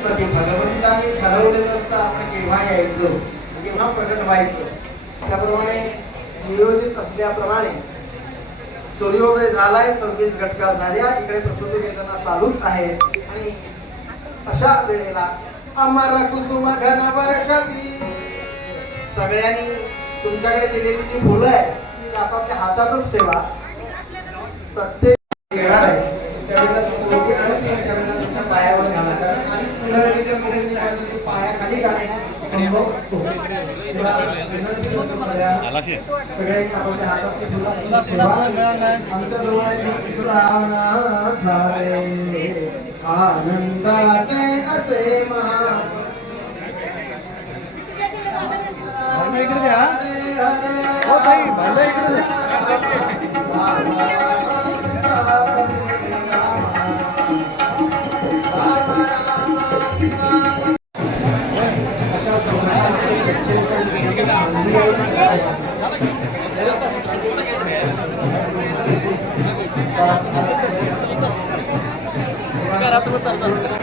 असतं भगवंतांनी ठरवलेलं असतं आपण केव्हा यायचं केव्हा प्रकट व्हायचं. त्याप्रमाणे नियोजित असल्याप्रमाणे सूर्योदय झालाय सव्वीस घटका झाल्या इकडे प्रसूती वेदना चालूच आहे. आणि अशा वेळेला अमर कुसुम घन वर्षाती सगळ्यांनी तुमच्याकडे दिलेली जी फुलं आहे ती आपापल्या हातातच ठेवा. प्रत्येक येणार आहे त्यावेळेला ती पोती त्यावेळेला तुमच्या पायावर घाला. झाले आनंदाचे असे महा घरात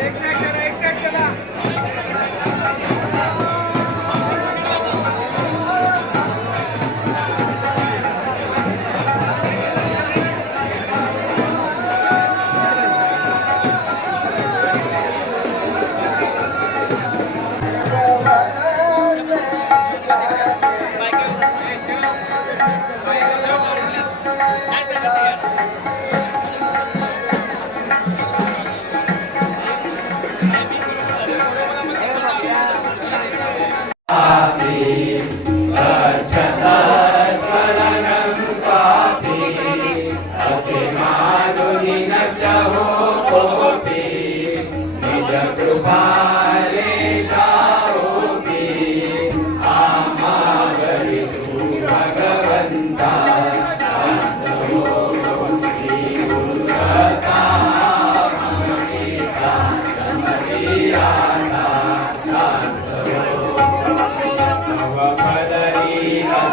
Exactly. Thank.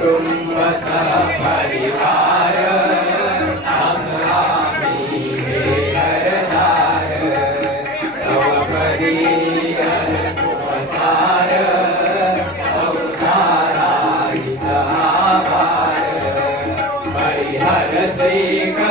कुटुंब परिवार हरिहर श्री